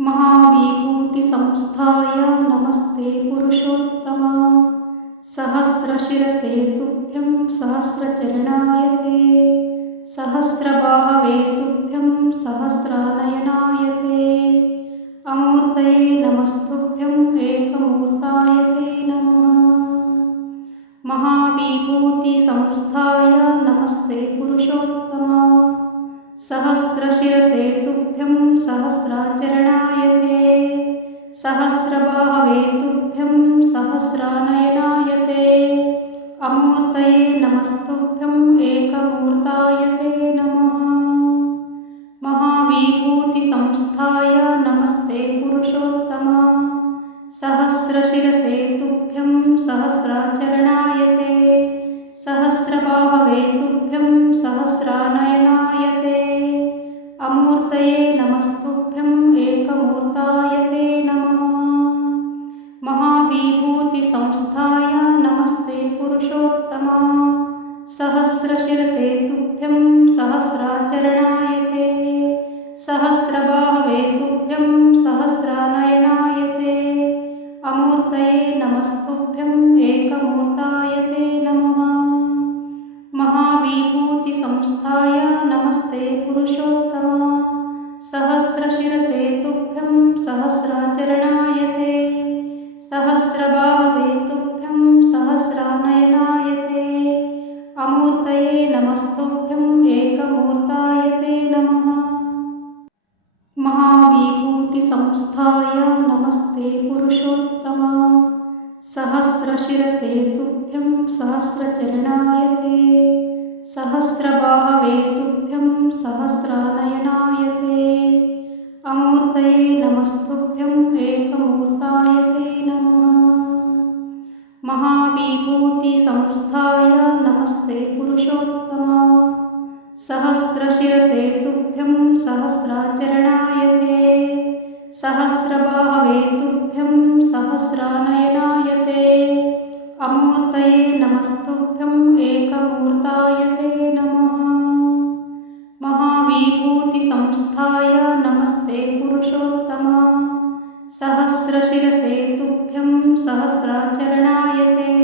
महाविभूतिसंस्थाय नमस्ते पुरुषोत्तमा। सहस्रशिरसे तुभ्यं सहस्रचरणाय ते। सहस्रबाहवे तुभ्यं सहस्रानयनाय ते। अमूर्तये नमस्तुभ्यम् एकमूर्ताय ते नमः। महाविभूतिसंस्थाय नमस्ते पुरुषोत्तमा। सहस्रशिरसे तुभ्यं सहस्राचरणाय ते। सहस्रबाहवे तुभ्यं सहस्रानयनाय ते। अमूर्तये नमस्तुभ्यम् एकमूर्ताय ते नमः। महाविभूतिसंस्थाय नमस्ते पुरुषोत्तमा। सहस्रशिरसे तुभ्यं सहस्राचरणाय ते। सहस्रबाहवे तुभ्यं सहस्रानयनाय ते। अमूर्तये नमस्तुभ्यम् एकमूर्ताय ते नमः। महाविभूतिसंस्थाय नमस्ते पुरुषोत्तमा। सहस्रशिरसे तुभ्यं सहस्राचरणाय ते। सहस्रबाहवे तुभ्यं सहस्रानयनाय ते। अमूर्तये नमस्तुभ्यम् एकमूर्ताय ते नमः। महाविभूतिसंस्थाय नमस्ते पुरुषोत्तमा। सहस्रशिरसे तुभ्यं सहस्राचरणाय ते। सहस्रबाहवे तुभ्यं सहस्रानयनाय ते। अमूर्तये नमस्तुभ्यम् एकमूर्ताय ते नमः। महाविभूतिसंस्थाय नमस्ते पुरुषोत्तमा। सहस्रशिरसे तुभ्यं सहस्रचरणाय ते। सहस्रबाहवे तुभ्यं सहस्रानयनाय ते। अमूर्तये नमस्तुभ्यम् एकमूर्ताय ते नमः। महाविभूतिसंस्थाय नमस्ते पुरुषोत्तमा। सहस्रशिरसे तुभ्यं सहस्राचरणाय ते। सहस्रबाहवे तुभ्यं सहस्रानयनाय ते। अमूर्तये नमस्तुभ्यम् एकमूर्ताय ते नमः। महाविभूतिसंस्थाय नमस्ते पुरुषोत्तमा। सहस्रशिरसे तुभ्यं सहस्राचरणाय ते।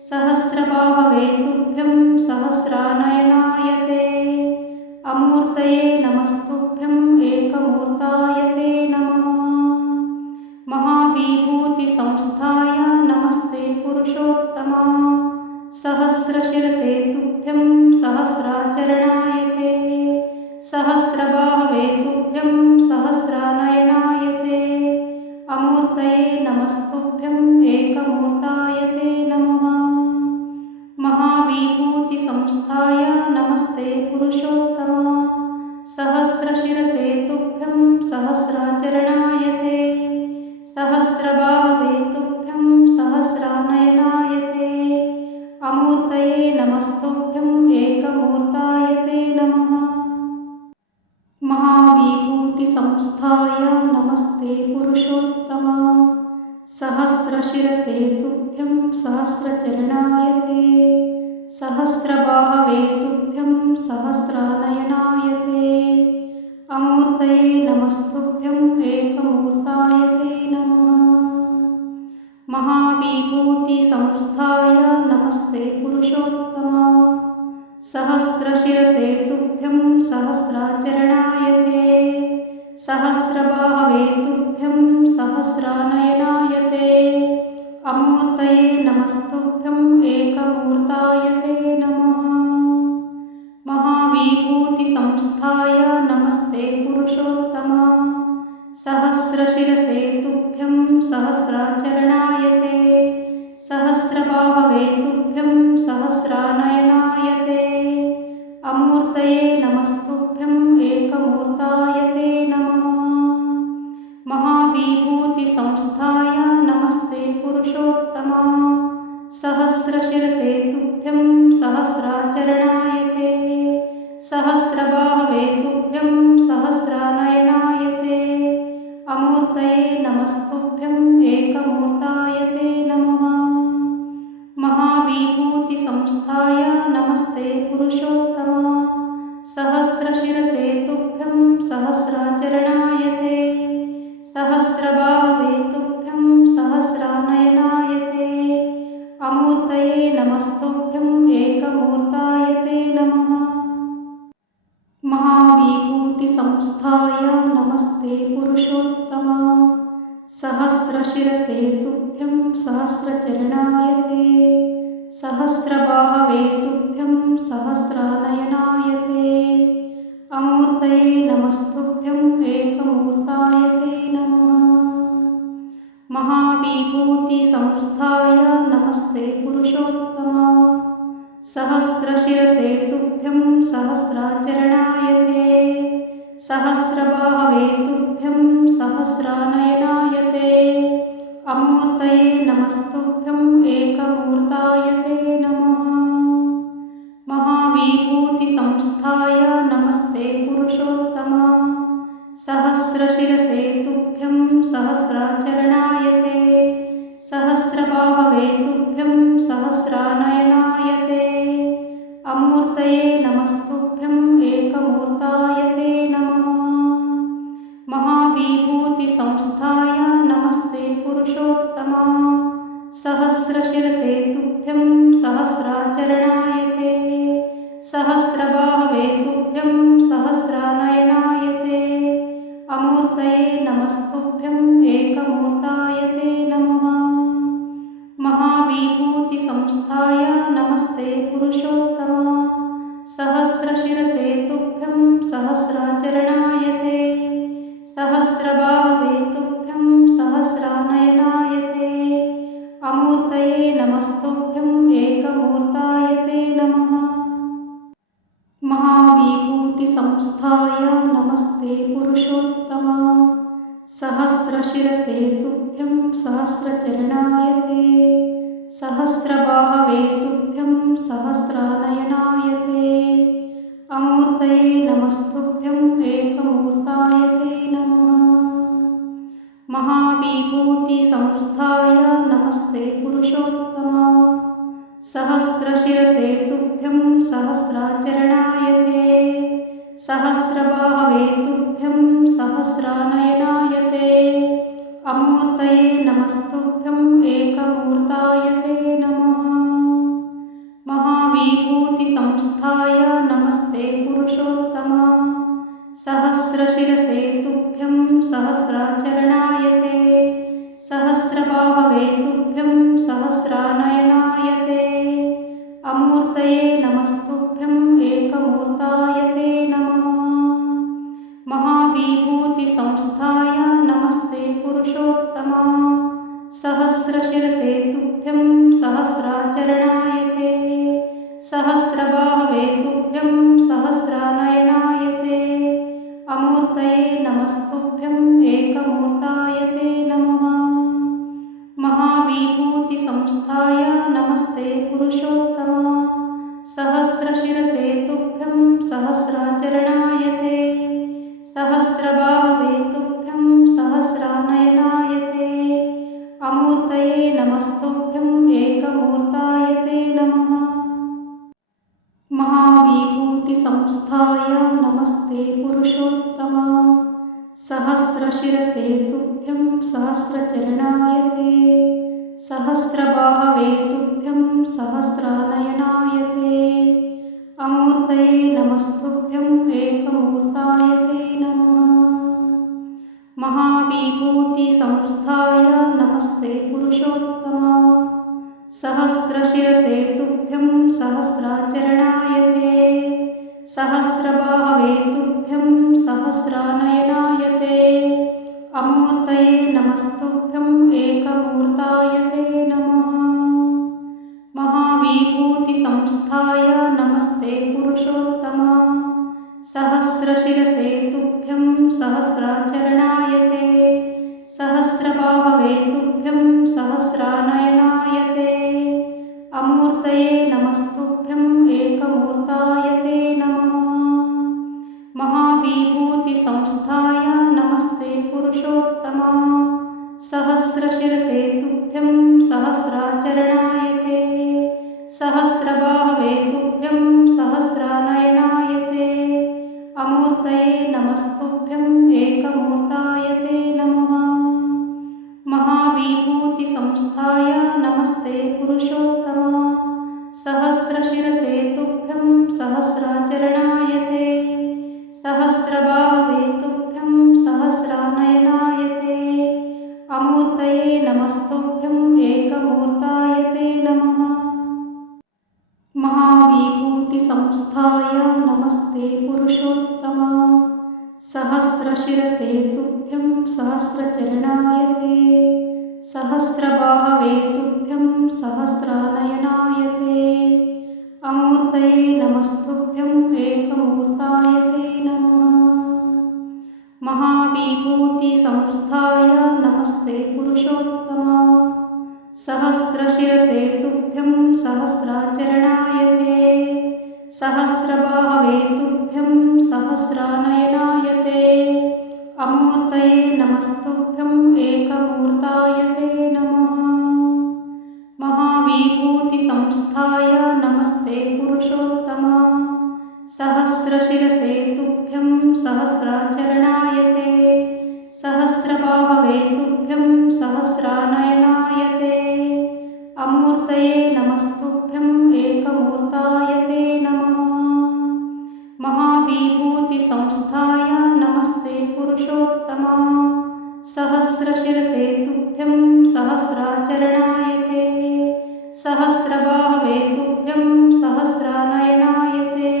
सहस्रबाहवे तुभ्यं सहस्रानयनाय ते। अमूर्तये नमस्तुभ्यम् एकमूर्ताय ते नमः। महाविभूतिसंस्थाय नमस्ते पुरुषोत्तमा। सहस्रशिरसे तुभ्यं सहस्राचरणाय ते। सहस्रबाहवे तुभ्यं सहस्रानयनाय ते। अमूर्तये नमस्तुभ्यम् एकमूर्ताय ते नमः। महाविभूतिसंस्थाय नमस्ते पुरुषोत्तमा। सहस्रशिरसे तुभ्यं सहस्राचरणाय ते। सहस्रबाहवे तुभ्यं सहस्रानयनाय ते। अमूर्तये नमस्तुभ्यम् एकमूर्ताय ते नमः। महाविभूतिसंस्थाय नमस्ते पुरुषोत्तमा। सहस्रशिरसे तुभ्यं सहस्रचरणाय ते। सहस्रबाहवे तुभ्यं सहस्रानयनाय ते। अमूर्तये नमस्तुभ्यम् एकमूर्ताय ते नमः। महाविभूतिसंस्थाय नमस्ते पुरुषोत्तमा। सहस्रशिरसे तुभ्यं सहस्राचरणाय ते। सहस्रबाहवे तुभ्यं सहस्रानयनाय ते। अमूर्तये नमस्तुभ्यम् एकमूर्ताय ते नमः। महाविभूतिसंस्थाय नमस्ते पुरुषोत्तमा। सहस्रशिरसे तुभ्यं सहस्राचरणाय ते। सहस्रबाहवे तुभ्यं सहस्रानयनाय ते। अमूर्तये नमस्तुभ्यम् एकमूर्ताय ते नमः। महाविभूतिसंस्थाय नमस्ते पुरुषोत्तमा। सहस्रशिरसे तुभ्यं सहस्राचरणाय ते। सहस्रबाहवे तुभ्यं सहस्रानयनाय ते। अमूर्तये नमस्तुभ्यम् एकमूर्ताय ते नमः। महाविभूतिसंस्थाय नमस्ते पुरुषोत्तमा। सहस्रशिरसे तुभ्यं सहस्राचरणाय ते। सहस्रबाहवे तुभ्यं सहस्रानयनाय ते अमूर्तये नमस्तुभ्यं एकमूर्ताय ते नमः। महाविभूतिसंस्थाय नमस्ते पुरुषोत्तमा सहस्रशिरसे तुभ्यं सहस्रचरणाय ते सहस्रबाहवे तुभ्यं सहस्रानयनाय ते अमूर्तये नमस्तुभ्यं एकमूर्ताय ते नमः। महाविभूतिसंस्थाय नमस्ते पुरुषोत्तमा सहस्रशिरसे तुभ्यं सहस्राचरणाय ते सहस्रबाहवे तुभ्यं सहस्रानयनाय ते अमूर्तये नमस्तुभ्यं एकमूर्ताय ते नमः। महाविभूतिसंस्थाय नमस्ते पुरुषोत्तमा सहस्रशिरसे तुभ्यं सहस्राचरणाय ते सहस्रबाहवे तुभ्यं सहस्रानयनाय ते अमूर्तये नमस्तुभ्यं एकमूर्ताय ते नमः। महाविभूतिसंस्थाय नमस्ते पुरुषोत्तमा सहस्रशिरसे तुभ्यं सहस्राचरणाय ते सहस्रबाहवे तुभ्यं सहस्रानयनाय ते अमूर्तये नमस्तुभ्यं एकमूर्ताय ते नमः। महाविभूतिसंस्थाय नमस्ते पुरुषोत्तमा सहस्रशिरसे तुभ्यं सहस्राचरणाय ते सहस्रबाहवे तुभ्यं सहस्रानयनाय ते अमूर्तये नमस्तुभ्यं एकमूर्ताय ते नमः। महाविभूतिसंस्थाय नमस्ते पुरुषोत्तमा सहस्रशिरसे तुभ्यं सहस्रचरणाय ते सहस्रबाहवे तुभ्यं सहस्रानयनाय ते अमूर्तये नमस्तुभ्यं एकमूर्ताय ते नमः। महाविभूतिसंस्थाय नमस्ते पुरुषोत्तमा सहस्रशिरसे तुभ्यं सहस्राचरणाय ते सहस्रबाहवे तुभ्यं सहस्रानयनाय ते अमूर्तये नमस्तुभ्यं एकमूर्ताय ते नमः। महाविभूतिसंस्थाय नमस्ते पुरुषोत्तमा सहस्रशिरसे तुभ्यं सहस्राचरणाय ते सहस्रबाहवे तुभ्यं सहस्रानयनाय ते अमूर्तये नमस्तुभ्यं एकमूर्ताय ते नमः। महाविभूतिसंस्थाय नमस्ते पुरुषोत्तमा सहस्रशिरसे तुभ्यं सहस्राचरणाय ते सहस्रबाहवे तुभ्यं सहस्रानयनाय ते अमूर्तये नमस्तुभ्यं एकमूर्ताय ते नमः। महाविभूतिसंस्थाय नमस्ते पुरुषोत्तमा सहस्रशिरसे तुभ्यं सहस्राचरणाय ते सहस्रबाहवे तुभ्यं सहस्रानयनाय ते अमूर्तये नमस्तुभ्यं एकमूर्ताय ते नमः। महाविभूतिसंस्थाय नमस्ते पुरुषोत्तमा सहस्रशिरसे तुभ्यं सहस्राचरणाय ते सहस्रबाहवे तुभ्यं सहस्रानयनाय ते अमूर्तये नमस्तुभ्यं एकमूर्ताय ते नमः। महाविभूतिसंस्थाय नमस्ते पुरुषोत्तमा सहस्रशिरसे तुभ्यं सहस्रचरणाय ते सहस्रबाहवे तुभ्यं सहस्रानयनाय ते अमूर्तये नमस्तुभ्यं एकमूर्ताय ते नमः। महाविभूतिसंस्थाय नमस्ते पुरुषोत्तमा सहस्रशिरसे तुभ्यं सहस्राचरणाय ते सहस्रबाहवे तुभ्यं सहस्रानयनाय ते अमूर्तये नमस्तुभ्यं एकमूर्ताय ते नमः। महाविभूतिसंस्थाय नमस्ते पुरुषोत्तमा सहस्रशिरसे तुभ्यं सहस्राचरणाय ते सहस्रबाहवे तुभ्यं सहस्रानयनाय ते अमूर्तये नमस्तुभ्यं एकमूर्ताय ते नमः। महाविभूतिसंस्थाय नमस्ते पुरुषोत्तमा सहस्रशिरसे तुभ्यं सहस्राचरणाय ते सहस्रबाहवे तुभ्यं सहस्रानयनाय ते अमूर्तये नमस्तुभ्यं एकमूर्ताय ते नमः। सहस्राचरणाय ते सहस्रबाहवे तुभ्यं सहस्रानयनाय ते अमूर्तये नमस्तुभ्यं एकमूर्ताय ते नमः। महाविभूतिसंस्थाय नमस्ते पुरुषोत्तमा सहस्रशिरसे तुभ्यं सहस्रचरणाय ते सहस्रबाहवे तुभ्यं सहस्रानयनाय ते अमूर्तये नमस्तुभ्यं एकमूर्ताय ते नमः। महाविभूतिसंस्थाय नमस्ते पुरुषोत्तमा सहस्रशिरसे तुभ्यं सहस्राचरणाय ते सहस्रबाहवे तुभ्यं सहस्रानयनाय ते अमूर्तये नमस्तुभ्यं एकमूर्ताय ते नमः। महाविभूतिसंस्थाय नमस्ते पुरुषोत्तमा सहस्रशिरसे तुभ्यं सहस्राचरणाय ते सहस्रबाहवे तुभ्यं सहस्रानयनाय ते अमूर्तये नमस्तुभ्यं एकमूर्ताय ते नमः। महाविभूतिसंस्थाय नमस्ते पुरुषोत्तमा सहस्रशिरसे तुभ्यं सहस्राचरणाय ते सहस्रबाहवे तुभ्यं सहस्रानयनाय ते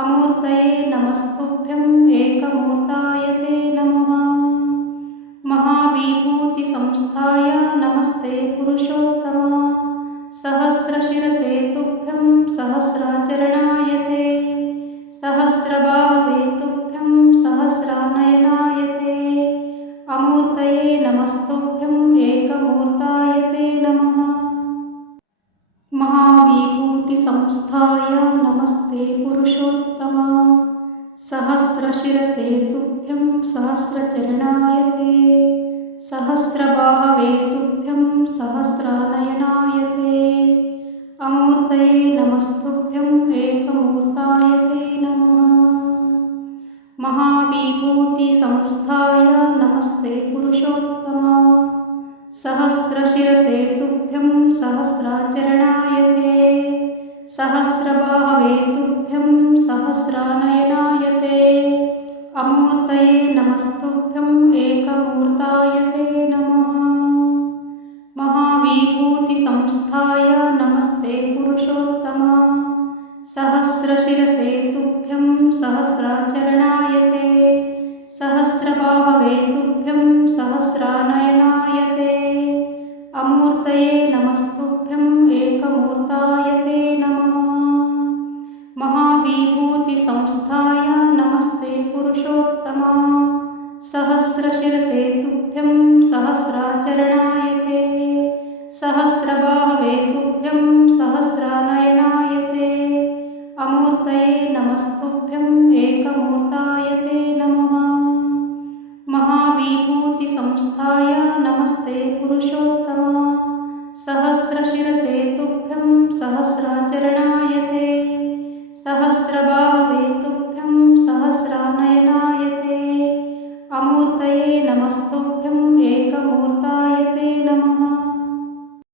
अमूर्तये नमस्तुभ्यं एकमूर्ताय ते नमः। महाविभूतिसंस्थाय नमस्ते पुरुषोत्तमा सहस्रशिरसे तुभ्यं सहस्राचरणाय ते सहस्रबाहवे तुभ्यं सहस्रानयनाय ते अमूर्तये नमस्तुभ्यं एकमूर्ताय ते नमः। महाविभूतिसंस्थाय नमस्ते पुरुषोत्तमा सहस्रशिरसे तुभ्यं सहस्रचरणाय ते सहस्रबाहवे तुभ्यं सहस्रानयनाय ते अमूर्तये नमस्तुभ्यं एकमूर्ताय ते नमः। महाविभूतिसंस्थाय नमस्ते पुरुषोत्तमा सहस्रशिरसे तुभ्यं सहस्राचरणाय ते सहस्रबाहवे तुभ्यं सहस्रानयनाय ते अमूर्तये नमस्तुभ्यं एकमूर्ताय ते नमः। महाविभूतिसंस्थाय नमस्ते पुरुषोत्तमा सहस्रशिरसे तुभ्यं सहस्राचरणाय ते सहस्रबाहवे तुभ्यं सहस्रानयनाय ते अमूर्तये नमस्तुभ्यं एकमूर्ताय ते नमः। महाविभूतिसंस्थाय नमस्ते पुरुषोत्तमा सहस्रशिरसे तुभ्यं सहस्राचरणाय ते सहस्रबाहवे तुभ्यं सहस्रानयनाय ते अमूर्तये नमस्तुभ्यं एकमूर्ताय ते नमः। महाविभूतिसंस्थाय नमस्ते पुरुषोत्तमा सहस्रशिरसे तुभ्यं सहस्राचरणाय ते सहस्रबाहवे तुभ्यं सहस्रानयनाय ते अमूर्तये नमस्तुभ्यं एकमूर्ताय ते नमः।